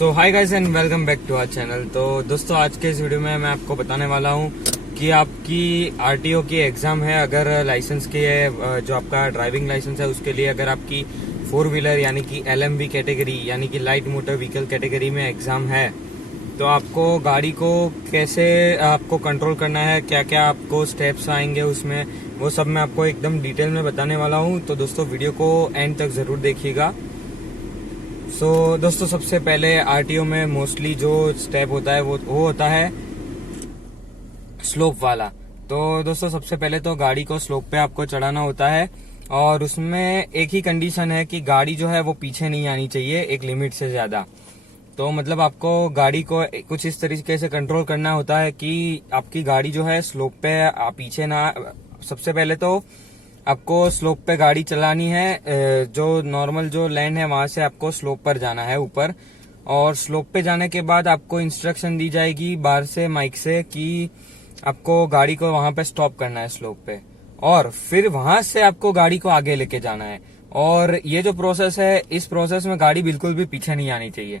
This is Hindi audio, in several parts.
So hi guys and welcome back to our channel. तो दोस्तों आज के इस वीडियो में मैं आपको बताने वाला हूँ कि आपकी आरटीओ की एग्जाम है, अगर लाइसेंस के जो आपका ड्राइविंग लाइसेंस है उसके लिए अगर आपकी 4 व्हीलर यानी कि एलएमवी कैटेगरी यानी कि लाइट मोटर व्हीकल कैटेगरी में एग्जाम है, तो आपको गाड़ी को कैसे आपको कंट्रोल करना है, क्या क्या आपको स्टेप्स आएंगे उसमें, वो सब मैं आपको एकदम डिटेल में बताने वाला हूँ। तो दोस्तों वीडियो को एंड तक जरूर देखिएगा। दोस्तों सबसे पहले आरटीओ में मोस्टली जो स्टेप होता है वो होता है स्लोप वाला। तो दोस्तों सबसे पहले तो गाड़ी को स्लोप पे आपको चढ़ाना होता है और उसमें एक ही कंडीशन है कि गाड़ी जो है वो पीछे नहीं आनी चाहिए एक लिमिट से ज्यादा। तो मतलब आपको गाड़ी को कुछ इस तरीके से कंट्रोल करना होता है कि आपकी गाड़ी जो है स्लोप पे पीछे ना। सबसे पहले तो आपको स्लोप पे गाड़ी चलानी है, जो नॉर्मल जो लैंड है वहां से आपको स्लोप पर जाना है ऊपर, और स्लोप पे जाने के बाद आपको इंस्ट्रक्शन दी जाएगी बाहर से माइक से कि आपको गाड़ी को वहां पे स्टॉप करना है स्लोप पे, और फिर वहां से आपको गाड़ी को आगे लेके जाना है। और ये जो प्रोसेस है, इस प्रोसेस में गाड़ी बिल्कुल भी पीछे नहीं आनी चाहिए।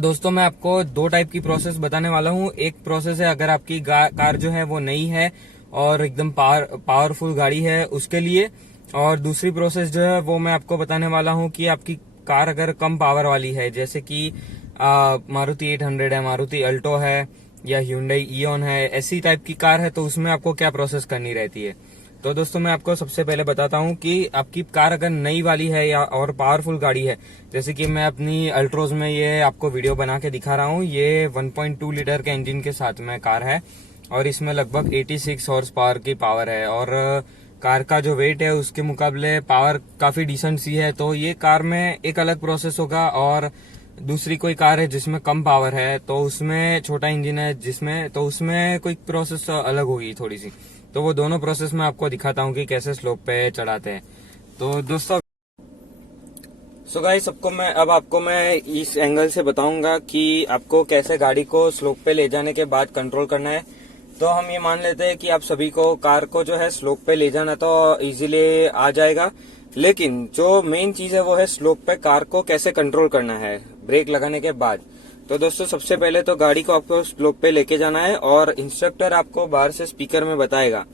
दोस्तों मैं आपको दो टाइप की प्रोसेस बताने वाला हूँ। एक प्रोसेस है अगर आपकी कार जो है वो नई है और एकदम पावरफुल गाड़ी है उसके लिए, और दूसरी प्रोसेस जो है वो मैं आपको बताने वाला हूँ कि आपकी कार अगर कम पावर वाली है, जैसे कि मारुति 800 है, मारुति अल्टो है या Hyundai Eon है, ऐसी टाइप की कार है, तो उसमें आपको क्या प्रोसेस करनी रहती है। तो दोस्तों मैं आपको सबसे पहले बताता हूँ कि आपकी कार अगर नई वाली है या और पावरफुल गाड़ी है, जैसे कि मैं अपनी अल्ट्रोज में ये आपको वीडियो बना के दिखा रहा हूँ। ये 1.2 लीटर के इंजन के साथ में कार है और इसमें लगभग 86 हॉर्स पावर की पावर है, और कार का जो वेट है उसके मुकाबले पावर काफी डिसेंट सी है। तो ये कार में एक अलग प्रोसेस होगा, और दूसरी कोई कार है जिसमें कम पावर है तो उसमें छोटा इंजन है जिसमें, तो उसमें कोई प्रोसेस अलग होगी थोड़ी सी। तो वो दोनों प्रोसेस मैं आपको दिखाता हूँ कि कैसे स्लोप पे चढ़ाते हैं। तो दोस्तों गाइस अब आपको मैं इस एंगल से बताऊंगा कि आपको कैसे गाड़ी को स्लोप पे ले जाने के बाद कंट्रोल करना है। तो हम ये मान लेते हैं कि आप सभी को कार को जो है स्लोप पे ले जाना तो इजीली आ जाएगा, लेकिन जो मेन चीज है वो है स्लोप पे कार को कैसे कंट्रोल करना है ब्रेक लगाने के बाद। तो दोस्तों सबसे पहले तो गाड़ी को आपको स्लोप पे लेके जाना है और इंस्ट्रक्टर आपको बाहर से स्पीकर में बताएगा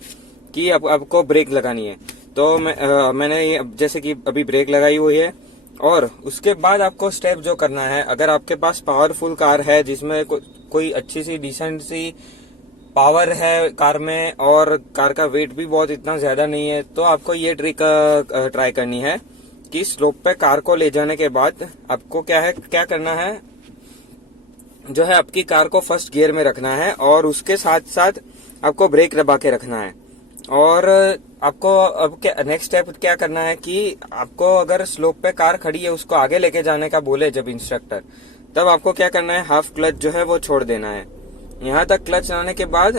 कि आपको ब्रेक लगानी है। तो मैंने जैसे कि अभी ब्रेक लगाई हुई है, और उसके बाद आपको स्टेप जो करना है, अगर आपके पास पावरफुल कार है जिसमें कोई अच्छी सी डिसेंट सी पावर है कार में और कार का वेट भी बहुत इतना ज्यादा नहीं है, तो आपको ये ट्रिक ट्राई करनी है कि स्लोप पे कार को ले जाने के बाद आपको क्या करना है, जो है आपकी कार को फर्स्ट गियर में रखना है और उसके साथ साथ आपको ब्रेक दबा के रखना है। और आपको अब क्या नेक्स्ट स्टेप क्या करना है कि आपको अगर स्लोप पे कार खड़ी है उसको आगे लेके जाने का बोले जब इंस्ट्रक्टर, तब आपको क्या करना है, हाफ क्लच जो है वो छोड़ देना है। यहाँ तक क्लच लाने के बाद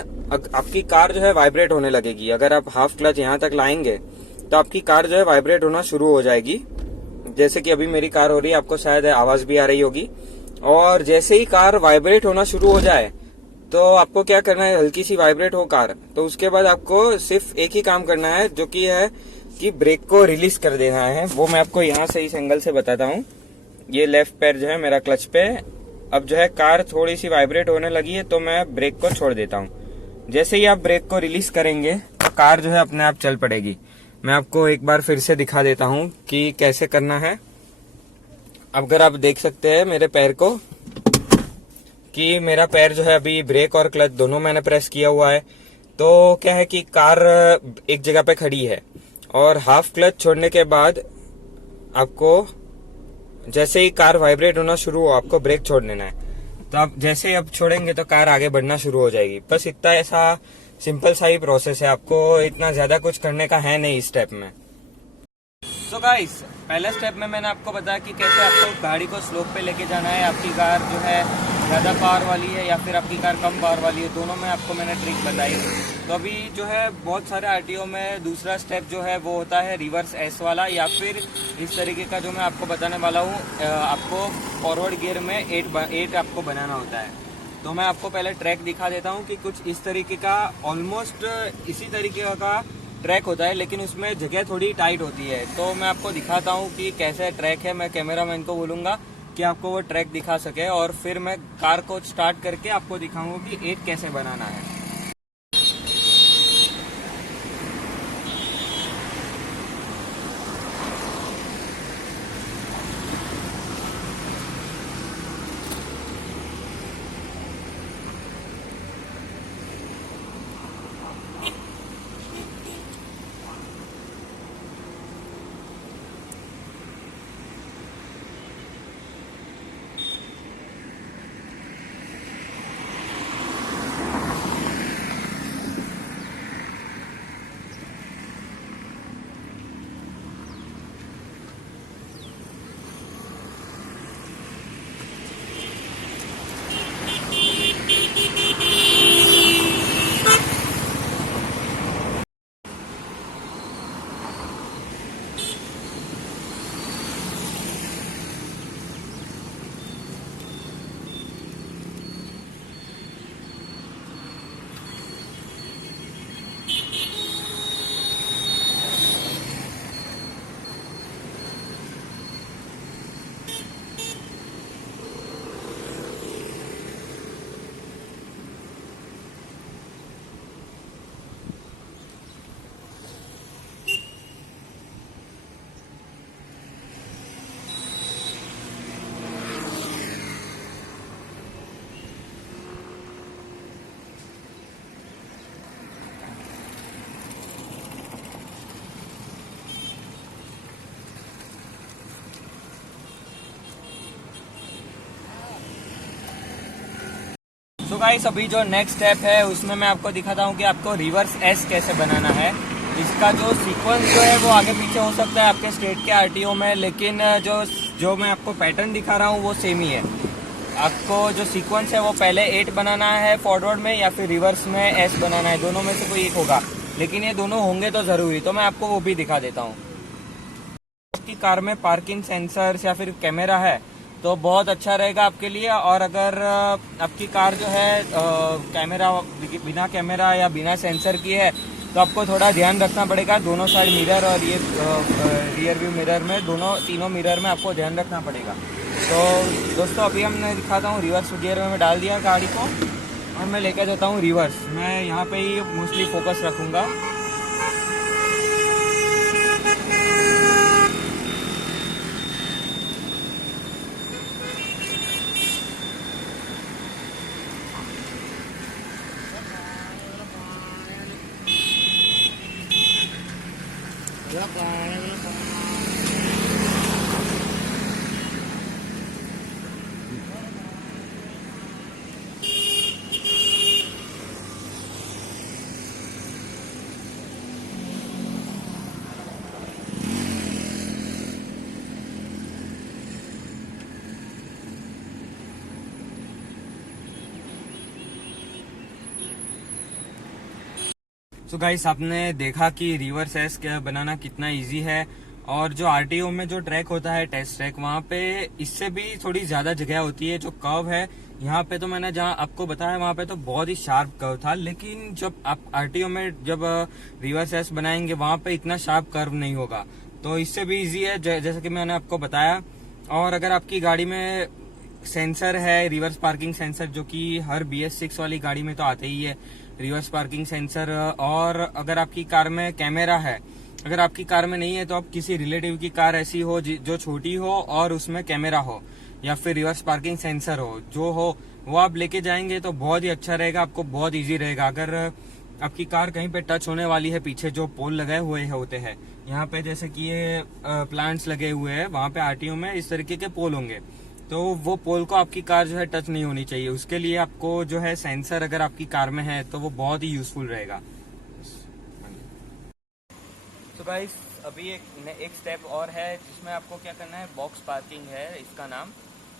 आपकी कार जो है वाइब्रेट होने लगेगी। अगर आप हाफ क्लच यहाँ तक लाएंगे तो आपकी कार जो है वाइब्रेट होना शुरू हो जाएगी, जैसे कि अभी मेरी कार हो रही है, आपको शायद आवाज भी आ रही होगी। और जैसे ही कार वाइब्रेट होना शुरू हो जाए तो आपको क्या करना है, हल्की सी वाइब्रेट हो कार, तो उसके बाद आपको सिर्फ एक ही काम करना है, जो कि है कि ब्रेक को रिलीज कर देना है। वो मैं आपको यहाँ से इस एंगल से बताता हूँ। ये लेफ्ट पैर जो है मेरा क्लच पे, अब जो है कार थोड़ी सी वाइब्रेट होने लगी है तो मैं ब्रेक को छोड़ देता हूँ। जैसे ही आप ब्रेक को रिलीज करेंगे तो कार जो है अपने आप चल पड़ेगी। मैं आपको एक बार फिर से दिखा देता हूँ कि कैसे करना है। अगर आप देख सकते हैं मेरे पैर को कि मेरा पैर जो है अभी ब्रेक और क्लच दोनों मैंने प्रेस किया हुआ है। तो क्या है कि कार एक जगह पे खड़ी है और हाफ क्लच छोड़ने के बाद आपको जैसे ही कार वाइब्रेट होना शुरू हो आपको ब्रेक छोड़ देना है। तो आप जैसे ही अब छोड़ेंगे तो कार आगे बढ़ना शुरू हो जाएगी। बस इतना ऐसा सिंपल सा ही प्रोसेस है, आपको इतना ज्यादा कुछ करने का है नहीं इस स्टेप में। तो गाइस पहले स्टेप में मैंने आपको बताया कि कैसे आपको गाड़ी को स्लोप पे लेके जाना है। आपकी कार जो है ज़्यादा पावर वाली है या फिर आपकी कार कम पावर वाली है, दोनों में आपको मैंने ट्रिक बताई। तो अभी जो है बहुत सारे आरटीओ में दूसरा स्टेप जो है वो होता है रिवर्स एस वाला, या फिर इस तरीके का जो मैं आपको बताने वाला हूँ, आपको फॉरवर्ड गियर में 8 आपको बनाना होता है। तो मैं आपको पहले ट्रैक दिखा देता हूँ कि कुछ इस तरीके का, ऑलमोस्ट इसी तरीके का ट्रैक होता है, लेकिन उसमें जगह थोड़ी टाइट होती है। तो मैं आपको दिखाता हूँ कि कैसे ट्रैक है। मैं कैमरामैन को बोलूँगा कि आपको वो ट्रैक दिखा सके, और फिर मैं कार को स्टार्ट करके आपको दिखाऊंगा कि 8 कैसे बनाना है। तो गाइस अभी जो नेक्स्ट स्टेप है उसमें मैं आपको दिखाता हूँ कि आपको रिवर्स एस कैसे बनाना है। इसका जो सीक्वेंस जो है वो आगे पीछे हो सकता है आपके स्टेट के आरटीओ में, लेकिन जो मैं आपको पैटर्न दिखा रहा हूँ वो सेम ही है। आपको जो सीक्वेंस है वो पहले 8 बनाना है फॉरवर्ड में, या फिर रिवर्स में एस बनाना है, दोनों में से कोई एक होगा, लेकिन ये दोनों होंगे तो जरूरी। तो मैं आपको वो भी दिखा देता हूँ। आपकी कार में पार्किंग सेंसर्स या फिर कैमरा है तो बहुत अच्छा रहेगा आपके लिए। और अगर आपकी कार जो है कैमरा बिना कैमरा या बिना सेंसर की है तो आपको थोड़ा ध्यान रखना पड़ेगा। दोनों साइड मिरर और ये रियर व्यू मिरर में, तीनों मिरर में आपको ध्यान रखना पड़ेगा। तो दोस्तों अभी हमने दिखाता हूँ रिवर्स गियर में डाल दिया गाड़ी को, और मैं लेकर जाता हूँ रिवर्स। मैं यहाँ पे ही मोस्टली फोकस रखूँगा। तो गाइस आपने देखा कि रिवर्स एस बनाना कितना इजी है। और जो आरटीओ में जो ट्रैक होता है टेस्ट ट्रैक, वहाँ पे इससे भी थोड़ी ज्यादा जगह होती है। जो कर्व है यहाँ पे तो मैंने जहाँ आपको बताया वहाँ पे तो बहुत ही शार्प कर्व था, लेकिन जब आप आरटीओ में जब रिवर्स एस बनाएंगे वहाँ पे इतना शार्प कर्व नहीं होगा। तो इससे भी इजी है जैसे कि मैंने आपको बताया। और अगर आपकी गाड़ी में सेंसर है रिवर्स पार्किंग सेंसर, जो कि हर BS6 वाली गाड़ी में तो आते ही है रिवर्स पार्किंग सेंसर। और अगर आपकी कार में कैमरा है, अगर आपकी कार में नहीं है तो आप किसी रिलेटिव की कार ऐसी हो जो छोटी हो और उसमें कैमरा हो या फिर रिवर्स पार्किंग सेंसर हो, जो हो वो आप लेके जाएंगे तो बहुत ही अच्छा रहेगा, आपको बहुत इजी रहेगा। अगर आपकी कार कहीं पे टच होने वाली है, पीछे जो पोल लगाए हुए होते हैं यहाँ पे, जैसे कि ये प्लांट्स लगे हुए हैं, वहां पे आरटीओ में इस तरीके के पोल होंगे, तो वो पोल को आपकी कार जो है टच नहीं होनी चाहिए। उसके लिए आपको जो है सेंसर अगर आपकी कार में है तो वो बहुत ही यूजफुल रहेगा। तो गाइस अभी एक स्टेप और है जिसमें आपको क्या करना है, बॉक्स पार्किंग है इसका नाम।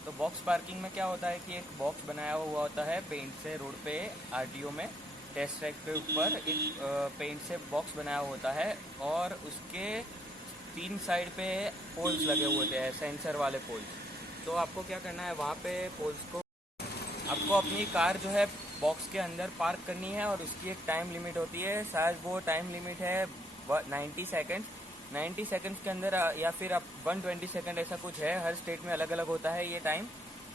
तो बॉक्स पार्किंग में क्या होता है कि एक बॉक्स बनाया हुआ होता है पेंट से रोड पे, आरटीओ में टेस्ट ट्रैक के ऊपर एक पेंट से बॉक्स बनाया होता है, और उसके 3 साइड पे पोल्स लगे हुए होते हैं, सेंसर वाले पोल्स। तो आपको क्या करना है, वहाँ पे पोल्स को आपको अपनी कार जो है बॉक्स के अंदर पार्क करनी है, और उसकी एक टाइम लिमिट होती है। शायद वो टाइम लिमिट है 90 सेकेंड। 90 सेकंड्स के अंदर या फिर आप 120 सेकंड, ऐसा कुछ है, हर स्टेट में अलग अलग होता है ये टाइम।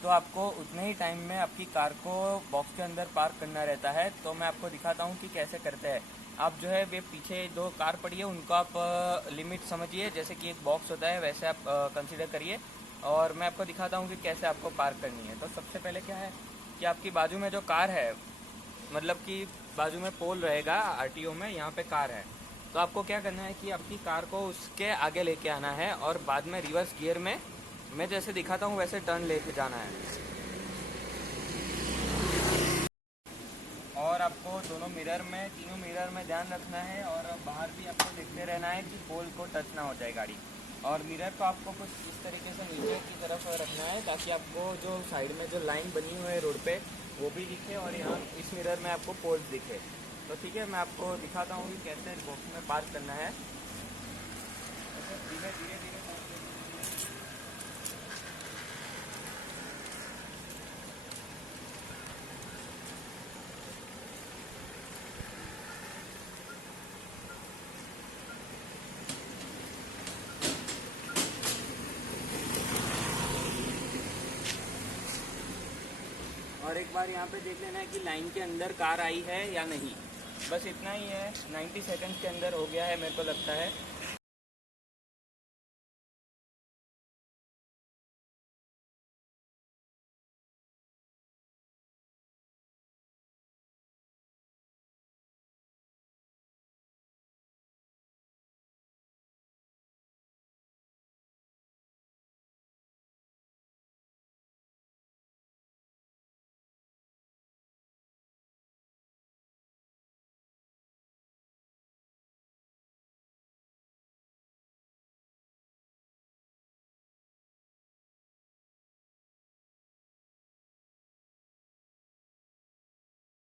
तो आपको उतने ही टाइम में आपकी कार को बॉक्स के अंदर पार्क करना रहता है। तो मैं आपको दिखाता हूँ कि कैसे करते हैं। आप जो है वे पीछे दो कार पड़ी है उनको आप लिमिट समझिए, जैसे कि एक बॉक्स होता है वैसे आप कंसिडर करिए। और मैं आपको दिखाता हूँ कि कैसे आपको पार्क करनी है। तो सबसे पहले क्या है कि आपकी बाजू में जो कार है, मतलब कि बाजू में पोल रहेगा आरटीओ में, यहाँ पे कार है। तो आपको क्या करना है कि आपकी कार को उसके आगे लेके आना है और बाद में रिवर्स गियर में मैं जैसे दिखाता हूँ वैसे टर्न लेके जाना है। और आपको दोनों मिरर में, तीनों मिरर में ध्यान रखना है और बाहर भी आपको देखते रहना है कि पोल को टच ना हो जाए गाड़ी। और मिरर को आपको कुछ इस तरीके से नीचे की तरफ रखना है ताकि आपको जो साइड में जो लाइन बनी हुई है रोड पे वो भी दिखे और यहाँ इस मिरर में आपको पोल्स दिखे। तो ठीक है, मैं आपको दिखाता हूँ कि कैसे बॉक्स में पार्क करना है। ऐसे धीरे धीरे धीरे और एक बार यहाँ पे देख लेना है कि लाइन के अंदर कार आई है या नहीं। बस इतना ही है, 90 सेकंड्स के अंदर हो गया है मेरे को लगता है।